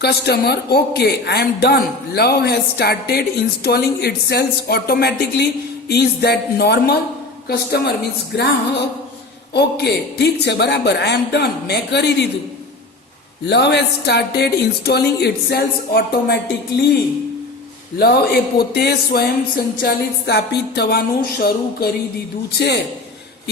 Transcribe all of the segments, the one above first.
Customer, okay, I am done. Love has started installing itself automatically. Is that normal? Customer means ગ્રાહક. Okay, ઠીક છે બરાબર. I am done. મેં કરી દીધું. Love has started installing itself automatically. લવ એ પોતે સ્વયં સંચાલિત સ્થાપિત થવાનું શરૂ કરી દીધું છે.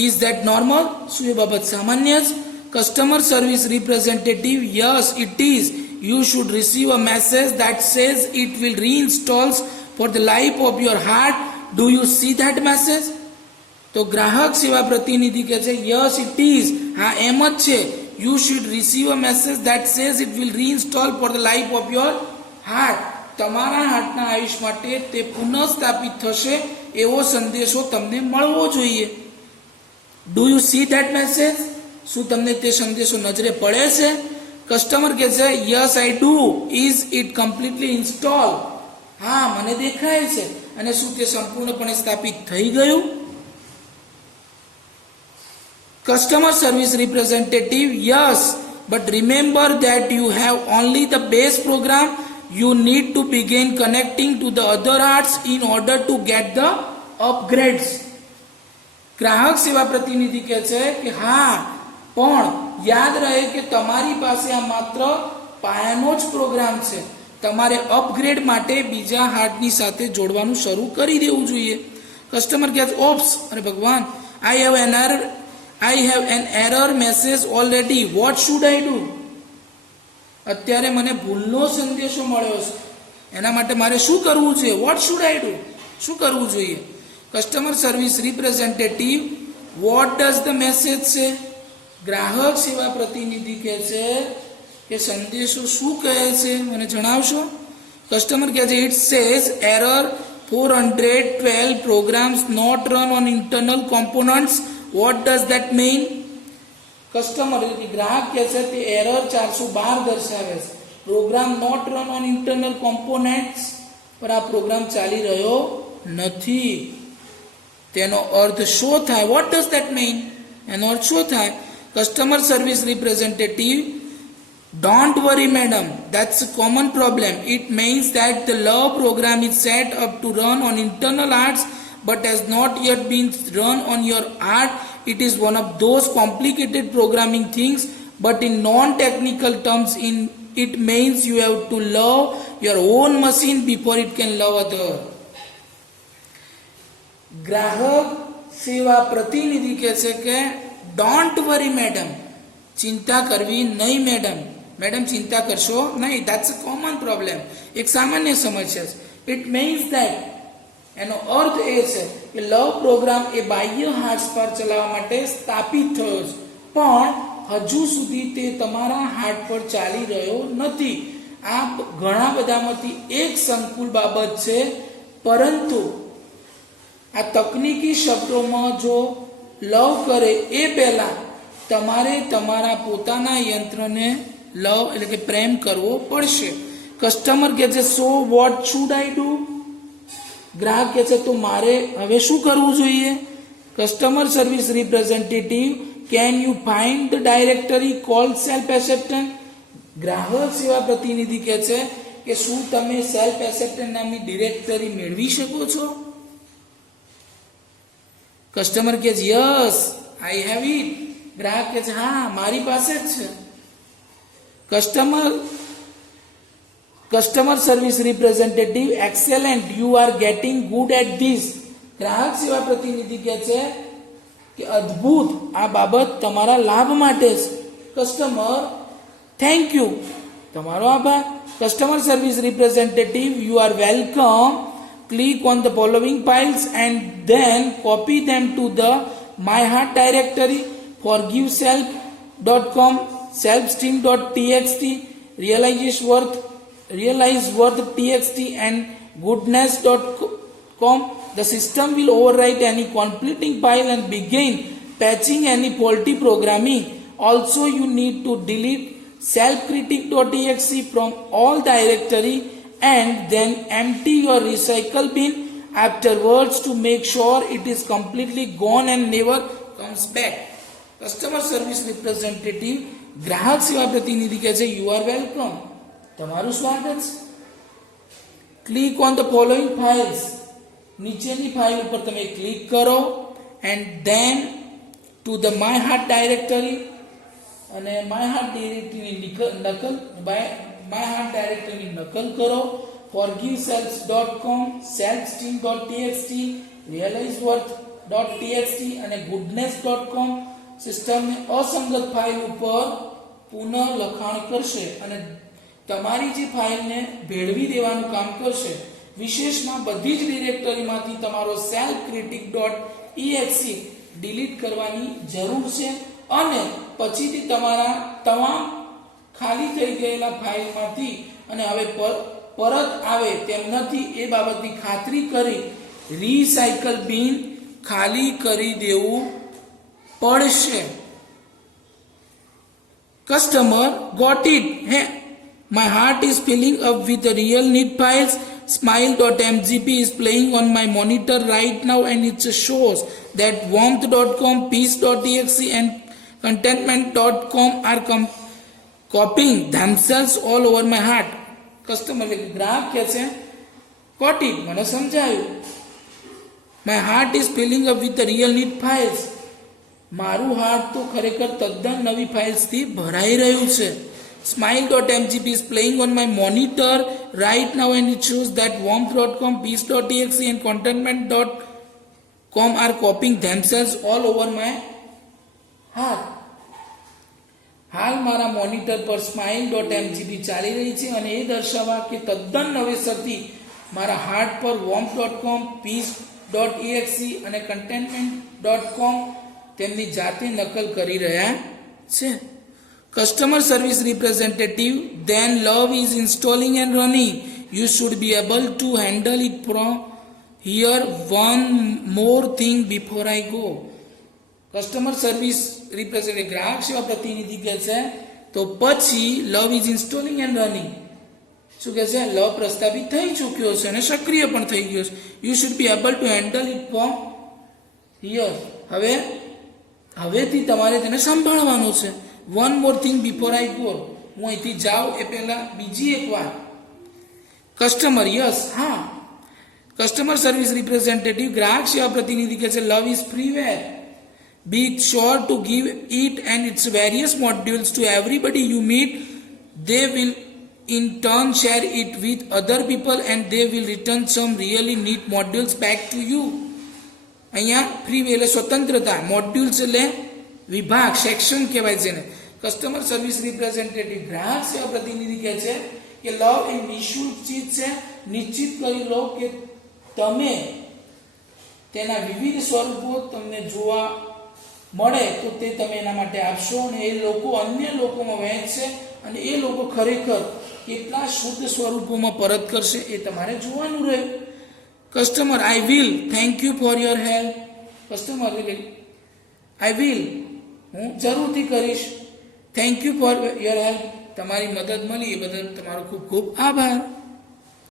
Is that normal? શું એ બાબત સામાન્ય છે? Customer service representative, yes, it is. You should receive a message that says it will reinstall for the life of your heart. Do you see that message? તો ગ્રાહક સેવા પ્રતિનિધિ કહે છે yes it is. હા એમ જ છે. You should receive a message that says it will reinstall for the life of your heart. તમારા હાર્ટના આયુષ માટે તે પુનઃસ્થાપિત થશે એવો સંદેશો તમને મળવો જોઈએ. Do you see that message? શું તમને તે સંદેશો નજરે પડે છે? કસ્ટમર કહે છે yes I do. Is it completely install? હા મને દેખાય છે. અને શું તે સંપૂર્ણપણે સ્થાપિત થઈ ગયું? Customer service representative, yes, but remember that you have only the base program. You need to begin connecting to the other hearts in order to get the upgrades. ગ્રાહક સેવા પ્રતિનિધિ કહે છે કે હા પણ યાદ રહે કે તમારી પાસે આ માત્ર પાયાનો જ પ્રોગ્રામ છે. તમારે અપગ્રેડ માટે બીજા હાર્ટની સાથે જોડવાનું શરૂ કરી દેવું જોઈએ. કસ્ટમર કહે છે ઓપ્સ, અરે ભગવાન, I have an error message already. What should I do? અત્યારે મને ભૂલનો સંદેશો મળ્યો છે. એના માટે મારે શું કરવું છે? Vote should I do? શું કરવું જોઈએ? Customer service representative, what does the message છે? ગ્રાહક સેવા પ્રતિનિધિ કહે છે કે સંદેશો શું કહે છે મને જણાવશો? કસ્ટમર કહે છે it says error 412 programs not run on internal components. What does that mean? Customer એટલે ગ્રાહક કહે છે તે એરર 412 દર્શાવે છે. Program not run on internal components, પર આ પ્રોગ્રામ ચાલી રહ્યો નથી. તેનો અર્થ શું થાય? What does that mean? એનો અર્થ શું થાય? Customer service representative, don't worry madam, that's a common problem. It means that the love program is set up to run on internal arts but has not yet been run on your art. It is one of those complicated programming things, but in non-technical terms, it means you have to love your own machine before it can love other. ગ્રાહક સેવા પ્રતિનિધિ કહે છે કે don't worry madam, ચિંતા કરવી નહીં madam. Madam ચિંતા કરશો નહીં. That's a common problem. એક સામાન્ય સમસ્યા છે. ઇટ મીન્સ ધેટ, એનો અર્થ એ છે કે લવ પ્રોગ્રામ એ બાહ્ય હાર્ટ્સ પર ચલાવવા માટે સ્થાપિત થયો છે, પણ હજુ સુધી તે તમારા હાર્ટ પર ચાલી રહ્યો નથી. આ ઘણા બધામાંથી એક સંકુલ બાબત છે, પરંતુ આ તકનીકી શબ્દોમાં જો લવ કરે એ પહેલા તમારે તમારા પોતાના યંત્રને લવ એટલે કે પ્રેમ કરવો પડશે. કસ્ટમર કહે છે so what should I do? ગ્રાહક કહે છે તો મારે હવે શું કરવું જોઈએ? Customer service representative, can you find the directory call self acceptant? ગ્રાહક સેવા પ્રતિનિધિ કહે છે કે શું તમે સેલ્ફ એસેપ્ટન્ટ નામની ડિરેક્ટરી મેળવી શકો છો? કસ્ટમર કહે છે યસ આઈ હેવ ઇટ. ગ્રાહક કહે છે હા મારી પાસે જ છે. Customer service representative, excellent, you are getting good at this. ગ્રાહક સેવા પ્રતિનિધિ કહે છે કે અદ્ભુત, આ બાબત તમારા લાભ માટે છે. કસ્ટમર, થેન્ક યુ, તમારો આભાર. Customer service representative, you are welcome. Click on the following files and then copy them to the my heart directory, forgiveself.com, selfsteam.txt, realizeworth.txt and goodness.com. The system will overwrite any conflicting file and begin patching any faulty programming. Also, you need to delete selfcritic.txt from all directory and then empty your recycle bin afterwards to make sure it is completely gone and never comes back. Customer service representative, ગ્રાહક સેવા પ્રતિનિધિ કહે છે you are welcome. તમારું સ્વાગત છે. Click on the following files. નીચેની file ઉપર તમે ક્લિક કરો and then to the my heart directory. અને માય હાર્ટ ડાયરેક્ટરીની નકલ કરો. forgiveself.com, selfesteem.txt, realizeworth.txt અને goodness.com સિસ્ટમને અસંગત ફાઇલ ઉપર પુનઃ લખાણ કરશે અને તમારી જે ફાઇલને ભેળવી દેવાનું કામ કરશે. વિશેષમાં બધી જ ડિરેક્ટરીમાંથી તમારો selfcritic.exe ડિલીટ કરવાની જરૂર છે અને પછીથી તમારા તમામ ખાલી થઈ ગયેલા ફાઇલમાંથી અને હવે પરત આવે તેમ નથી એ બાબતની ખાતરી કરી રીસાયકલ બિન ખાલી કરી દેવું પડશે. Customer got it. My heart is filling up with the real need files. Smile.mgp is playing on my monitor right now and it shows that warmth.com, peace.exe and contentment.com are copying themselves all over my heart. Customer ગ્રાહક કહે છે got it, મને સમજાયું. My heart is feeling up with the real need files. મારું heart તો ખરેખર તદ્દન નવી ફાઇલ્સથી ભરાઈ રહ્યું છે. Smile.mgp is playing on my monitor right now and it shows that warmth.com, peace.exe and contentment.com are copying themselves all over my heart. હાલ મારા મોનિટર પર smile.mgp ચાલી રહી છે અને એ દર્શાવવા કે તદ્દન નવેસરથી મારા હાર્ટ પર warmth.com, peace.exe અને contentment.com તેમની જાતે નકલ કરી રહ્યા છે. Customer service representative, then love is installing and running. You should be able to handle it from here. One more thing before I go. Customer service representative ગ્રાહક સેવા પ્રતિનિધિ કહે છે તો પછી love is installing and running. શું કહે છે? લવ પ્રસ્થાપિત થઈ ચૂક્યો છે અને સક્રિય પણ થઈ ગયો છે. You should be able to handle it from here. હવેથી તમારે તેને સંભાળવાનું છે. One more thing before I go. હું અહીંથી જાઉં એ પહેલા બીજી એક વાત. કસ્ટમર યસ, હા. કસ્ટમર સર્વિસ રિપ્રેઝેન્ટેટિવ ગ્રાહક સેવા પ્રતિનિધિ કહે છે love is freeware. Be sure to give it and its various modules to everybody you meet. They will in turn share it with other people and they will return some really neat modules back to you. અહીંયા free એટલે સ્વતંત્રતા, modules એટલે વિભાગ, section કહેવાય છે ને. Customer service representative ગ્રાહક સેવા પ્રતિનિધિ કહે છે કે લવ એ નિઃશુલ્ક ચીજ છે. નિશ્ચિત કરી લો કે તમે તેના વિવિધ સ્વરૂપો તમને જોવા મળે તો તે તમે એના માટે આપશો અને એ લોકો અન્ય લોકોમાં વહેંચશે અને એ લોકો ખરેખર કેટલા શુદ્ધ સ્વરૂપોમાં પરત કરશે એ તમારે જોવાનું રહ્યું. Customer I will, thank you for your help. Customer I will, હું જરૂરથી કરીશ. Thank you for your help, તમારી મદદ મળી એ બદલ તમારો ખૂબ ખૂબ આભાર.